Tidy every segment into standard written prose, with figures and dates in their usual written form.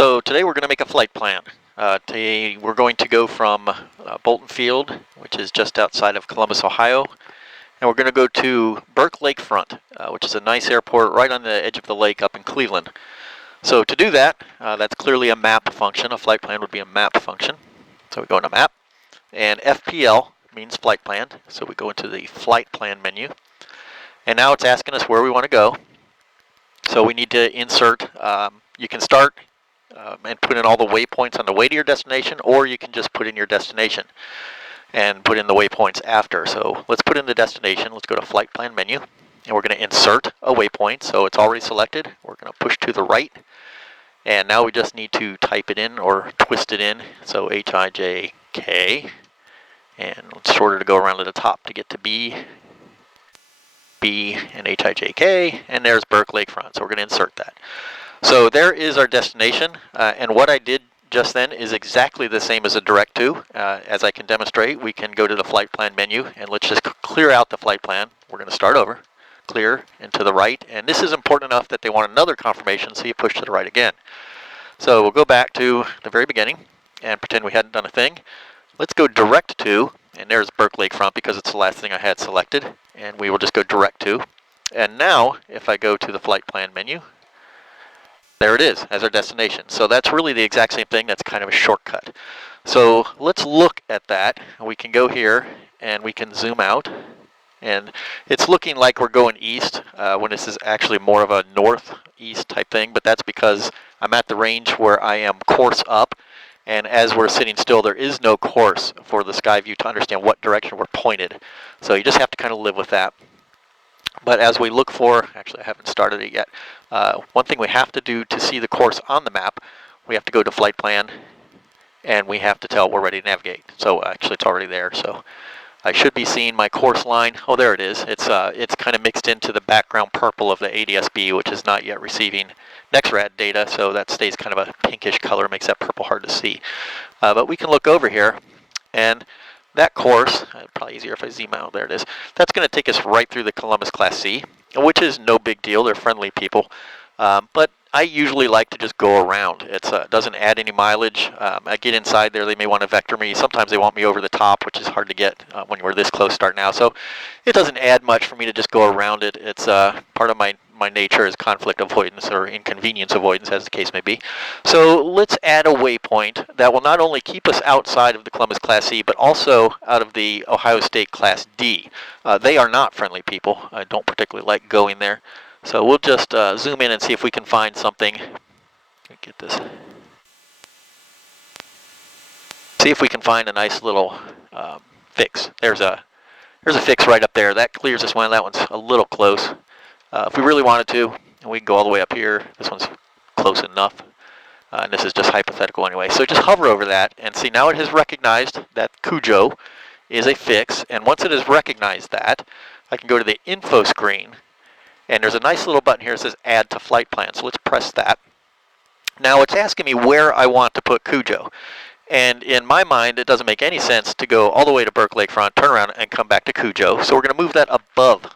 So today we're going to make a flight plan. Today we're going to go from Bolton Field, which is just outside of Columbus, Ohio, and we're going to go to Burke Lakefront, which is a nice airport right on the edge of the lake up in Cleveland. So to do that, that's clearly a map function. A flight plan would be a map function. So we go into map, and FPL means flight plan. So we go into the flight plan menu, and now it's asking us where we want to go. So we need to insert, you can start and put in all the waypoints on the way to your destination, or you can just put in your destination and put in the waypoints after. So let's put in the destination. Let's go to flight plan menu, and we're going to insert a waypoint. So it's already selected. We're going to push to the right, and now we just need to type it in or twist it in. So HIJK, and it's shorter to go around to the top to get to B, and HIJK, and there's Burke Lakefront. So we're going to insert that. So there is our destination, and what I did just then is exactly the same as a direct to. As I can demonstrate, we can go to the flight plan menu, and let's just clear out the flight plan. We're going to start over, clear, and to the right, and this is important enough that they want another confirmation, so you push to the right again. So we'll go back to the very beginning and pretend we hadn't done a thing. Let's go direct to, and there's Burke Lakefront because it's the last thing I had selected, and we will just go direct to. And now, if I go to the flight plan menu, there it is as our destination. So that's really the exact same thing. That's kind of a shortcut. So let's look at that. We can go here and we can zoom out. And it's looking like we're going east when this is actually more of a northeast type thing. But that's because I'm at the range where I am course up. And as we're sitting still, there is no course for the Skyview to understand what direction we're pointed. So you just have to kind of live with that. But as we look for, actually I haven't started it yet, one thing we have to do to see the course on the map, we have to go to flight plan, and we have to tell we're ready to navigate. So actually it's already there, so I should be seeing my course line. Oh, there it is. It's kind of mixed into the background purple of the ADS-B, which is not yet receiving NextRad data, so that stays kind of a pinkish color, makes that purple hard to see. But we can look over here, and that course, probably easier if I zoom out, there it is, that's going to take us right through the Columbus Class C, which is no big deal, they're friendly people, but I usually like to just go around. It doesn't add any mileage. I get inside there, they may want to vector me, sometimes they want me over the top, which is hard to get when we're this close starting out, so it doesn't add much for me to just go around it. It's part of my nature is conflict avoidance or inconvenience avoidance, as the case may be. So let's add a waypoint that will not only keep us outside of the Columbus Class C, but also out of the Ohio State Class D. They are not friendly people. I don't particularly like going there. So we'll just zoom in and see if we can find something. Get this. See if we can find a nice little fix. There's a fix right up there. That clears this one. That one's a little close. If we really wanted to, we can go all the way up here. This one's close enough. And this is just hypothetical anyway. So just hover over that and see now it has recognized that Cujo is a fix. And once it has recognized that, I can go to the info screen. And there's a nice little button here that says add to flight plan. So let's press that. Now it's asking me where I want to put Cujo. And in my mind, it doesn't make any sense to go all the way to Burke Lakefront, turn around, and come back to Cujo. So we're going to move that above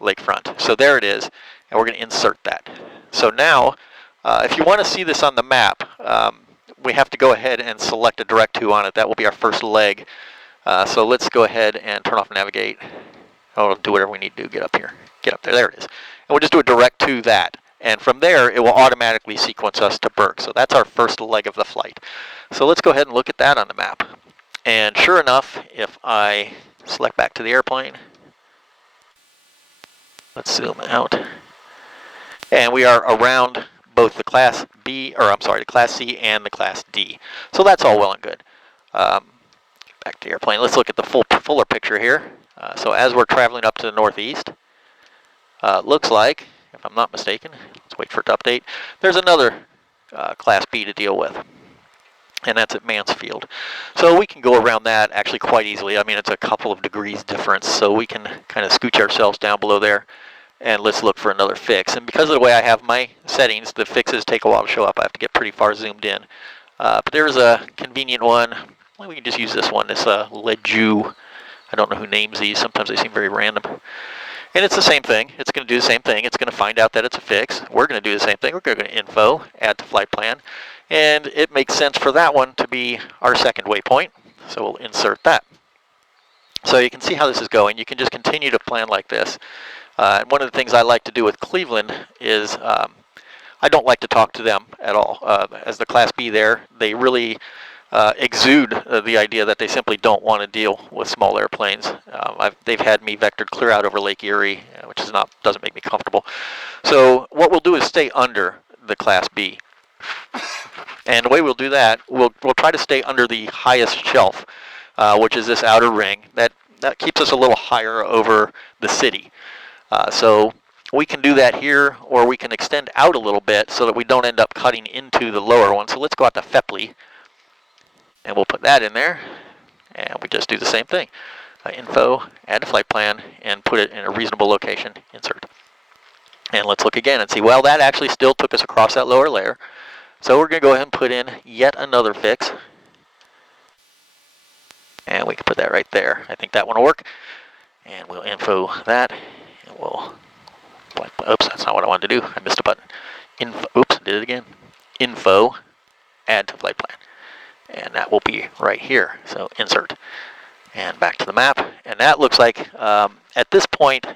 Lakefront. So there it is, and we're going to insert that. So now, if you want to see this on the map, we have to go ahead and select a direct to on it. That will be our first leg. So let's go ahead and turn off navigate. Oh, do whatever we need to do. Get up here. Get up there. There it is. And we'll just do a direct to that. And from there, it will automatically sequence us to Burke. So that's our first leg of the flight. So let's go ahead and look at that on the map. And sure enough, if I select back to the airplane, let's zoom out. And we are around both the Class B, or I'm sorry, the Class C and the Class D. So that's all well and good. Back to the airplane. Let's look at the fuller picture here. So as we're traveling up to the northeast, looks like, if I'm not mistaken, let's wait for it to update, there's another Class B to deal with. And that's at Mansfield. So we can go around that actually quite easily. I mean, it's a couple of degrees difference, so we can kind of scooch ourselves down below there, and let's look for another fix. And because of the way I have my settings, the fixes take a while to show up. I have to get pretty far zoomed in. But there's a convenient one. Well, we can just use this one, this Leju. I don't know who names these. Sometimes they seem very random. And it's the same thing. It's going to do the same thing. It's going to find out that it's a fix. We're going to do the same thing. We're going to go to info, add to flight plan. And it makes sense for that one to be our second waypoint. So we'll insert that. So you can see how this is going. You can just continue to plan like this. One of the things I like to do with Cleveland is I don't like to talk to them at all. As the Class B there, they really exude the idea that they simply don't want to deal with small airplanes. They've had me vectored clear out over Lake Erie, which doesn't make me comfortable. So what we'll do is stay under the Class B. And the way we'll do that, we'll try to stay under the highest shelf, which is this outer ring. That keeps us a little higher over the city. So we can do that here, or we can extend out a little bit so that we don't end up cutting into the lower one. So let's go out to Fepley, and we'll put that in there, and we just do the same thing. Info, add to flight plan, and put it in a reasonable location, insert. And let's look again and see, well, that actually still took us across that lower layer. So we're going to go ahead and put in yet another fix. And we can put that right there. I think that one will work. And we'll info that, and we'll, oops, that's not what I wanted to do. I missed a button. Oops, did it again. Info, add to flight plan. And that will be right here. So insert. And back to the map. And that looks like, at this point,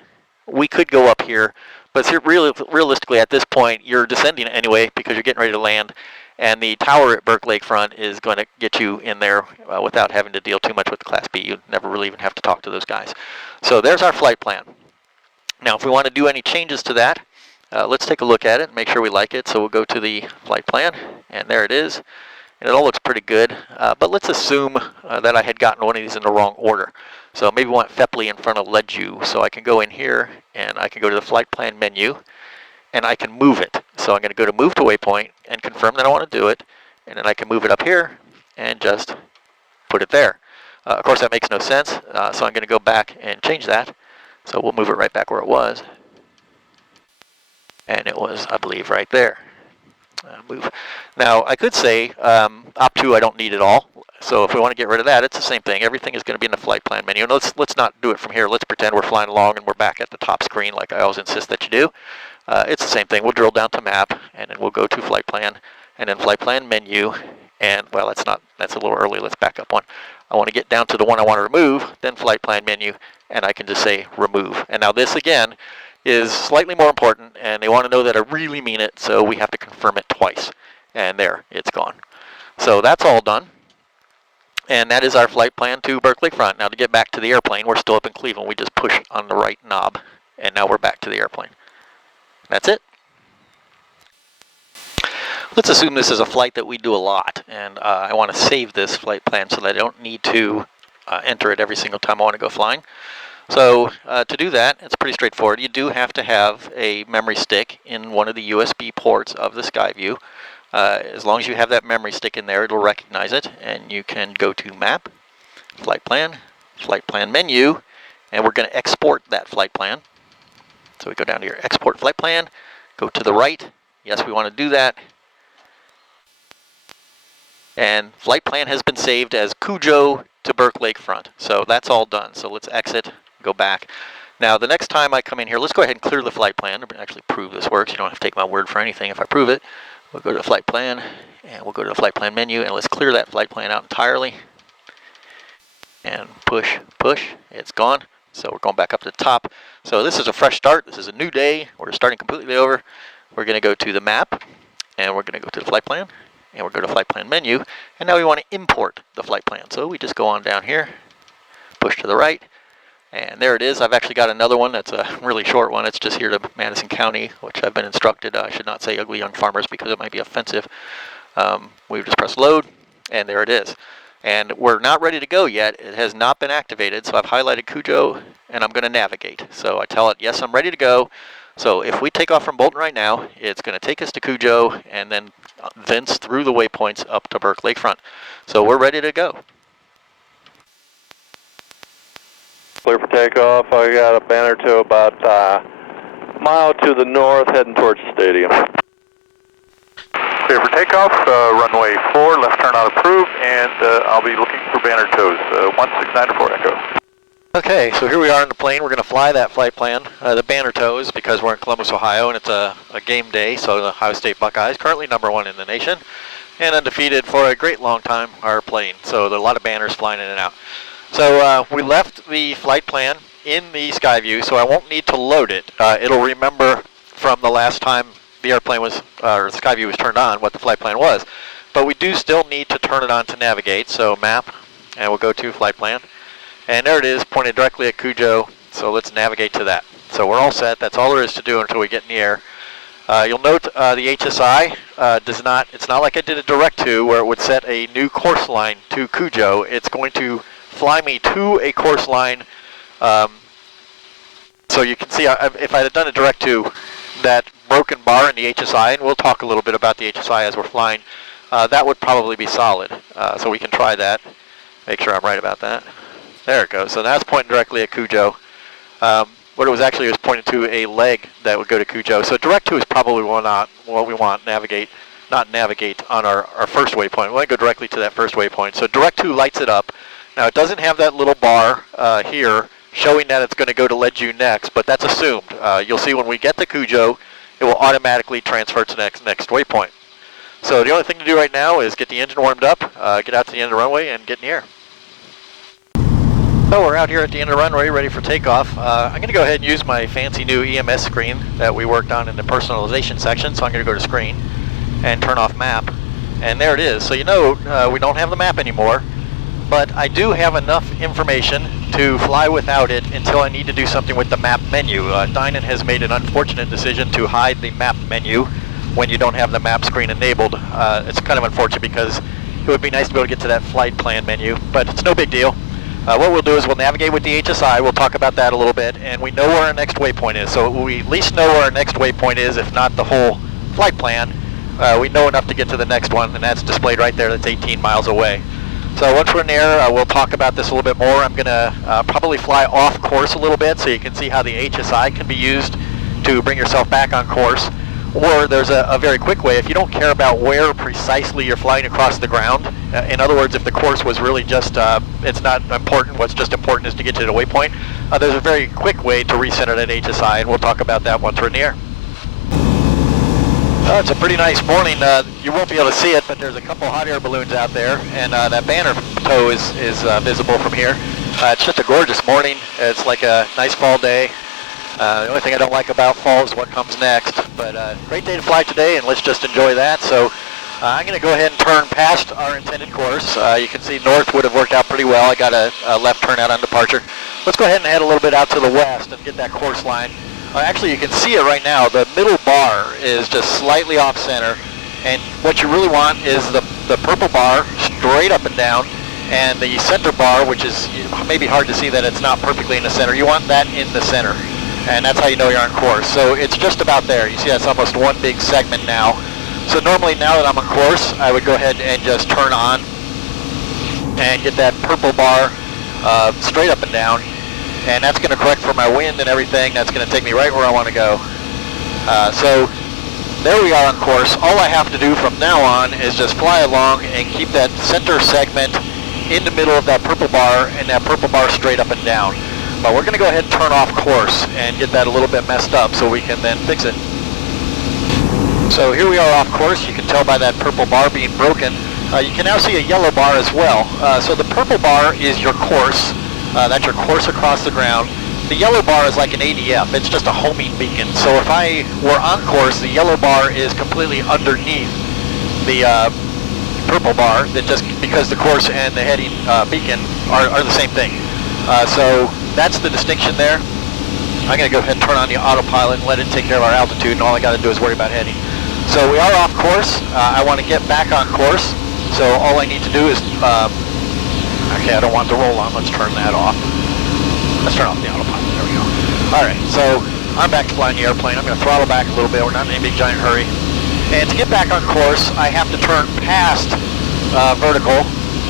we could go up here. But realistically, at this point, you're descending anyway because you're getting ready to land. And the tower at Burke Lakefront is going to get you in there without having to deal too much with the Class B. You never really even have to talk to those guys. So there's our flight plan. Now, if we want to do any changes to that, let's take a look at it and make sure we like it. So we'll go to the flight plan, and there it is. And it all looks pretty good. But let's assume that I had gotten one of these in the wrong order. So maybe we want Fepley in front of Lejeune. So I can go in here, and I can go to the flight plan menu, and I can move it. So I'm going to go to move to waypoint and confirm that I want to do it. And then I can move it up here and just put it there. Of course, that makes no sense. So I'm going to go back and change that. So we'll move it right back where it was. And it was, I believe, right there. Move. Now, I could say Op2 I don't need it all. So if we want to get rid of that, it's the same thing. Everything is going to be in the flight plan menu. And let's not do it from here. Let's pretend we're flying along and we're back at the top screen like I always insist that you do. It's the same thing. We'll drill down to map, and then we'll go to flight plan, and then flight plan menu. And, well, that's a little early. Let's back up one. I want to get down to the one I want to remove, then flight plan menu, and I can just say remove. And now this, again, is slightly more important, and they want to know that I really mean it, so we have to confirm it twice. And there, it's gone. So that's all done. And that is our flight plan to Burke Lakefront. Now to get back to the airplane, we're still up in Cleveland. We just push on the right knob, and now we're back to the airplane. That's it. Let's assume this is a flight that we do a lot, and I want to save this flight plan so that I don't need to enter it every single time I want to go flying. So to do that, it's pretty straightforward. You do have to have a memory stick in one of the USB ports of the Skyview. As long as you have that memory stick in there, it'll recognize it, and you can go to Map, Flight Plan Menu, and we're going to export that flight plan. So we go down to your Export Flight Plan, go to the right. Yes, we want to do that. And flight plan has been saved as Cujo to Burke Lakefront. So that's all done. So let's exit, go back. Now the next time I come in here, let's go ahead and clear the flight plan to actually prove this works. You don't have to take my word for anything if I prove it. We'll go to the flight plan, and we'll go to the flight plan menu, and let's clear that flight plan out entirely. And push, push, it's gone. So we're going back up to the top. So this is a fresh start. This is a new day. We're starting completely over. We're going to go to the map, and we're going to go to the flight plan, and we're going to flight plan menu. And now we want to import the flight plan. So we just go on down here, push to the right, and there it is. I've actually got another one that's a really short one. It's just here to Madison County, which I've been instructed I should not say ugly young farmers because it might be offensive. We've just pressed load, and there it is. And we're not ready to go yet. It has not been activated, so I've highlighted Cujo, and I'm going to navigate. So I tell it, yes, I'm ready to go. So if we take off from Bolton right now, it's going to take us to Cujo, and then thence through the waypoints up to Burke Lakefront. So we're ready to go. Clear for takeoff. I got a banner to about a mile to the north, heading towards the stadium. Clear for takeoff, runway 4, left turn out approved, and I'll be looking for banner toes, 1694 Echo. Okay, so here we are in the plane. We're going to fly that flight plan. The banner tows because we're in Columbus, Ohio, and it's a game day, so the Ohio State Buckeyes, currently #1 in the nation, and undefeated for a great long time, are playing. So there are a lot of banners flying in and out. So we left the flight plan in the Skyview, so I won't need to load it. It'll remember from the last time the airplane was, or the Skyview was turned on, what the flight plan was. But we do still need to turn it on to navigate, so map, and we'll go to flight plan. And there it is, pointed directly at Cujo, so let's navigate to that. So we're all set. That's all there is to do until we get in the air. You'll note the HSI does not, it's not like I did a direct to where it would set a new course line to Cujo. It's going to fly me to a course line. So you can see if I had done a direct to, that broken bar in the HSI, and we'll talk a little bit about the HSI as we're flying, that would probably be solid. So we can try that. Make sure I'm right about that. There it goes. So that's pointing directly at Cujo. What it was actually was pointing to a leg that would go to Cujo. So direct to is probably what we want. Navigate, not navigate on our first waypoint. We want to go directly to that first waypoint. So direct to lights it up. Now it doesn't have that little bar here showing that it's going to go to Leju next, but that's assumed. You'll see when we get to Cujo, it will automatically transfer to the next waypoint. So the only thing to do right now is get the engine warmed up, get out to the end of the runway, and get in the air. So we're out here at the end of the runway, ready for takeoff. I'm going to go ahead and use my fancy new EMS screen that we worked on in the personalization section. So I'm going to go to screen and turn off map. And there it is. So you know we don't have the map anymore, but I do have enough information to fly without it until I need to do something with the map menu. Dynon has made an unfortunate decision to hide the map menu when you don't have the map screen enabled. It's kind of unfortunate because it would be nice to be able to get to that flight plan menu, but it's no big deal. What we'll do is we'll navigate with the HSI. We'll talk about that a little bit, and we know where our next waypoint is. So we at least know where our next waypoint is, if not the whole flight plan. We know enough to get to the next one, and that's displayed right there. That's 18 miles away. So once we're in the air, we'll talk about this a little bit more. I'm going to probably fly off course a little bit so you can see how the HSI can be used to bring yourself back on course. Or there's a very quick way. If you don't care about where precisely you're flying across the ground, in other words, if the course was really just, it's not important, what's just important is to get to the waypoint, there's a very quick way to recenter that HSI, and we'll talk about that once we're in the air. It's a pretty nice morning. You won't be able to see it, but there's a couple hot air balloons out there, and that banner tow is visible from here. It's just a gorgeous morning. It's like a nice fall day. The only thing I don't like about fall is what comes next, but great day to fly today, and let's just enjoy that. So I'm going to go ahead and turn past our intended course. You can see north would have worked out pretty well. I got a left turn out on departure. Let's go ahead and head a little bit out to the west and get that course line. Actually, you can see it right now. The middle bar is just slightly off center, and what you really want is the purple bar straight up and down, and the center bar, which is maybe hard to see that it's not perfectly in the center. You want that in the center. And that's how you know you're on course. So it's just about there. You see that's almost one big segment now. So normally now that I'm on course, I would go ahead and just turn on and get that purple bar straight up and down. And that's going to correct for my wind and everything. That's going to take me right where I want to go. So there we are on course. All I have to do from now on is just fly along and keep that center segment in the middle of that purple bar and that purple bar straight up and down. But we're going to go ahead and turn off course and get that a little bit messed up so we can then fix it. So here we are off course. You can tell by that purple bar being broken. You can now see a yellow bar as well. So the purple bar is your course. That's your course across the ground. The yellow bar is like an ADF. It's just a homing beacon. So if I were on course, the yellow bar is completely underneath the purple bar, that just because the course and the heading beacon are the same thing. So that's the distinction there. I'm going to go ahead and turn on the autopilot and let it take care of our altitude, and all I got to do is worry about heading. So we are off course. I want to get back on course. So all I need to do is, okay, I don't want the roll on. Let's turn that off. Let's turn off the autopilot. There we go. All right, so I'm back to flying the airplane. I'm going to throttle back a little bit. We're not in any big giant hurry. And to get back on course, I have to turn past vertical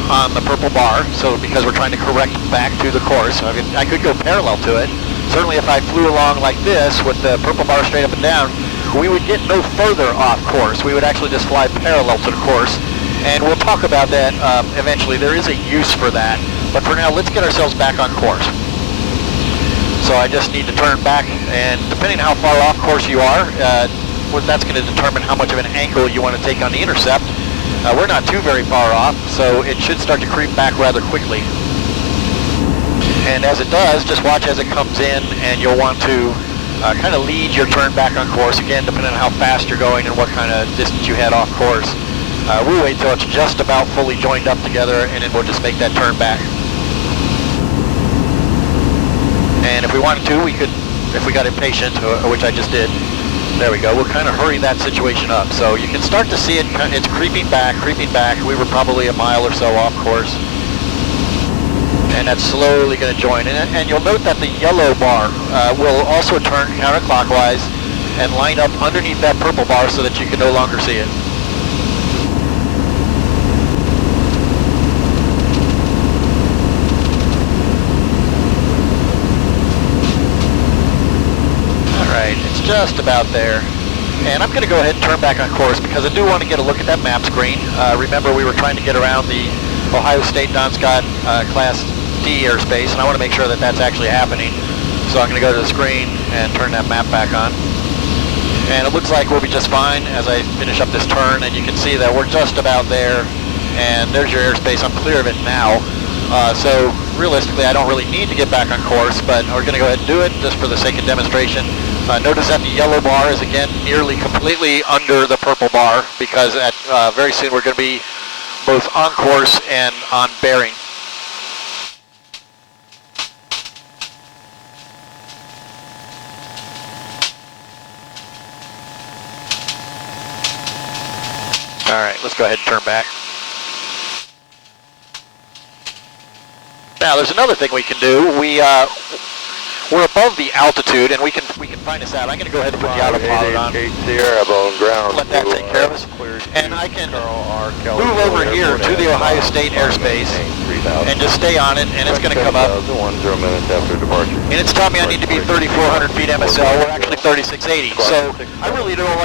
on the purple bar, so because we're trying to correct back to the course. I could go parallel to it. Certainly if I flew along like this with the purple bar straight up and down, we would get no further off course. We would actually just fly parallel to the course, and we'll talk about that eventually. There is a use for that, but for now, let's get ourselves back on course. So I just need to turn back, and depending on how far off course you are, that's going to determine how much of an angle you want to take on the intercept. We're not too very far off, so it should start to creep back rather quickly. And as it does, just watch as it comes in, and you'll want to kind of lead your turn back on course, again, depending on how fast you're going and what kind of distance you had off course. We'll wait till it's just about fully joined up together, and then we'll just make that turn back. And if we wanted to, we could, if we got impatient, which I just did, there we go, we'll kind of hurry that situation up. So you can start to see it, it's creeping back. We were probably a mile or so off course. And that's slowly going to join. And you'll note that the yellow bar will also turn counterclockwise and line up underneath that purple bar so that you can no longer see it. It's just about there. And I'm going to go ahead and turn back on course because I do want to get a look at that map screen. Remember, we were trying to get around the Ohio State non-Scott Class D airspace, and I want to make sure that that's actually happening. So I'm going to go to the screen and turn that map back on. And it looks like we'll be just fine as I finish up this turn, and you can see that we're just about there. And there's your airspace. I'm clear of it now. So realistically, I don't really need to get back on course, but we're going to go ahead and do it just for the sake of demonstration. Notice that the yellow bar is again nearly completely under the purple bar because very soon we're going to be both on course and on bearing. All right, let's go ahead and turn back. Now, there's another thing we can do. We're above the altitude, and we can find us out. I'm going to go ahead and put the autopilot on. Let that take care of us. And I can move over here to the Ohio State airspace and just stay on it, and it's going to come up. And it's telling me I need to be 3,400 feet MSL. We're actually 3,680. So I really don't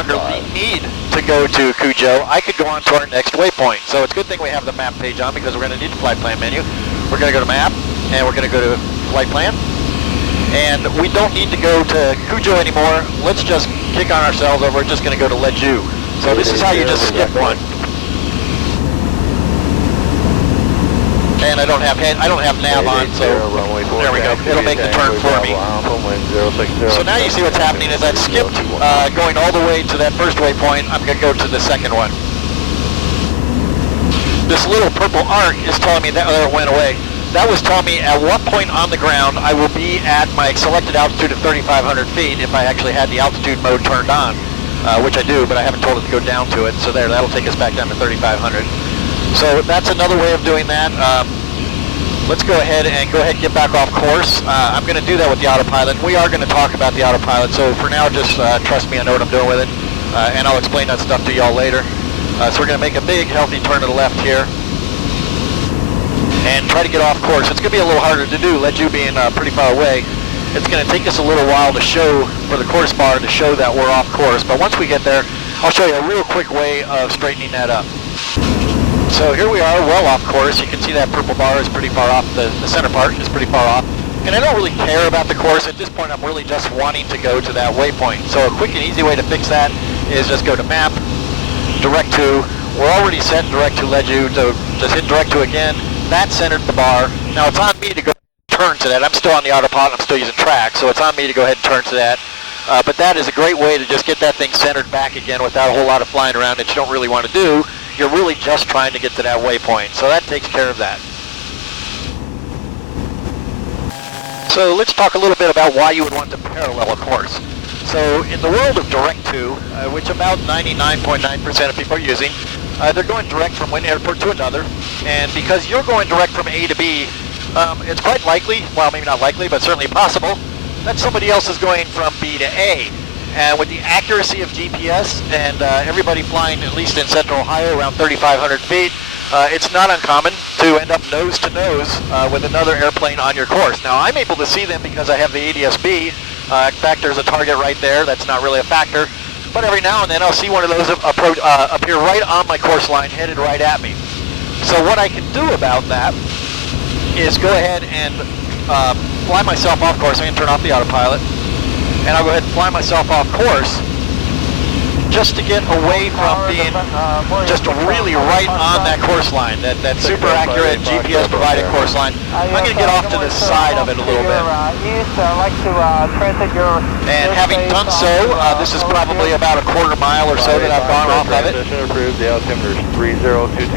need to go to Cujo. I could go on to our next waypoint. So it's a good thing we have the map page on because we're going to need the flight plan menu. We're going to go to map, and we're going to go to flight plan. And we don't need to go to Cujo anymore. Let's just kick on ourselves over. We're just going to go to Lejeune. So this is how you just skip one. And I don't have nav on, so there we go. It'll make the turn for me. So now you see what's happening is I've skipped going all the way to that first waypoint. I'm going to go to the second one. This little purple arc is telling me that it went away. That was telling me at what point on the ground I will be at my selected altitude of 3,500 feet if I actually had the altitude mode turned on, which I do, but I haven't told it to go down to it. So there, that'll take us back down to 3,500. So that's another way of doing that. Let's go ahead and get back off course. I'm going to do that with the autopilot. We are going to talk about the autopilot, so for now, just trust me, I know what I'm doing with it, and I'll explain that stuff to y'all later. So we're going to make a big, healthy turn to the left here and try to get off course. It's going to be a little harder to do, Lejeune being pretty far away. It's going to take us a little while to show, for the course bar to show that we're off course, but once we get there, I'll show you a real quick way of straightening that up. So here we are, well off course. You can see that purple bar is pretty far off, the center part is pretty far off. And I don't really care about the course. At this point, I'm really just wanting to go to that waypoint. So a quick and easy way to fix that is just go to map, direct to. We're already set direct to Lejeune, so just hit direct to again. That centered the bar. Now it's on me to go turn to that. I'm still on the autopilot, I'm still using track, so it's on me to go ahead and turn to that. But that is a great way to just get that thing centered back again without a whole lot of flying around that you don't really want to do. You're really just trying to get to that waypoint, so that takes care of that. So let's talk a little bit about why you would want to parallel a course. So in the world of direct to, which about 99.9% of people are using, they're going direct from one airport to another, and because you're going direct from A to B, it's quite likely, well maybe not likely, but certainly possible, that somebody else is going from B to A. And with the accuracy of GPS and everybody flying, at least in central Ohio, around 3,500 feet, it's not uncommon to end up nose to nose with another airplane on your course. Now I'm able to see them because I have the ADS-B. In fact, there's a target right there. That's not really a factor. But every now and then I'll see one of those appear right on my course line, headed right at me. So what I can do about that is go ahead and fly myself off course. I'm going to turn off the autopilot. And I'll go ahead and fly myself off course just to get away from being just really right on that course line, that super accurate GPS provided course line. I'm going to get off to the side of it a little bit. And having done so, this is probably about a quarter mile or so that I've gone off of it.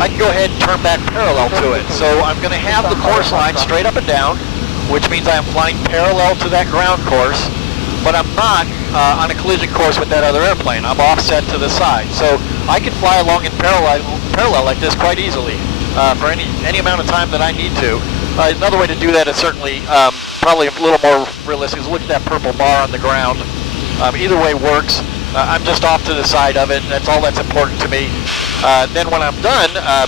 I can go ahead and turn back parallel to it. So I'm going to have the course line straight up and down, which means I am flying parallel to that ground course, but I'm not on a collision course with that other airplane. I'm offset to the side. So I can fly along in parallel like this quite easily for any amount of time that I need to. Another way to do that is certainly probably a little more realistic is look at that purple bar on the ground. Either way works. I'm just off to the side of it. That's all that's important to me. Then when I'm done, I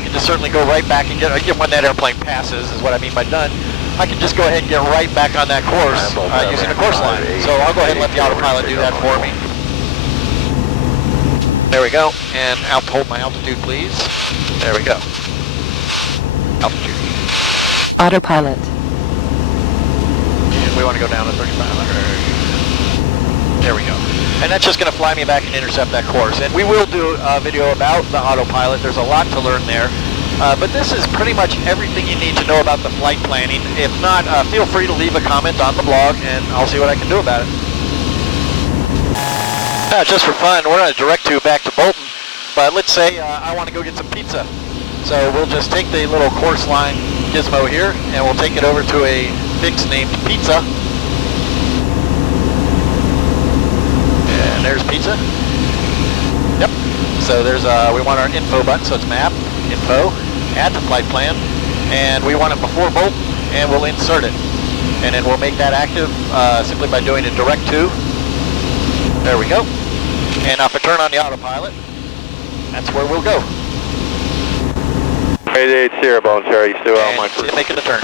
can just certainly go right back and get when that airplane passes is what I mean by done. I can just go ahead and get right back on that course using a course line. So I'll go ahead and let the autopilot do that for me. There we go. And hold my altitude, please. There we go. Altitude. Autopilot. And we want to go down to 3,500. There we go. And that's just going to fly me back and intercept that course. And we will do a video about the autopilot. There's a lot to learn there. But this is pretty much everything you need to know about the flight planning. If not, feel free to leave a comment on the blog and I'll see what I can do about it. Just for fun, we're on a direct tube back to Bolton, but let's say I want to go get some pizza. So we'll just take the little course line gizmo here and we'll take it over to a fix named Pizza. And there's Pizza. Yep. So there's we want our info button, so it's map, info, add to flight plan, and we want it before Bolton, and we'll insert it. And then we'll make that active simply by doing a direct to. There we go. And now if I turn on the autopilot, that's where we'll go. 88 Sierra Bones, Harry, still out And my see it making the turn.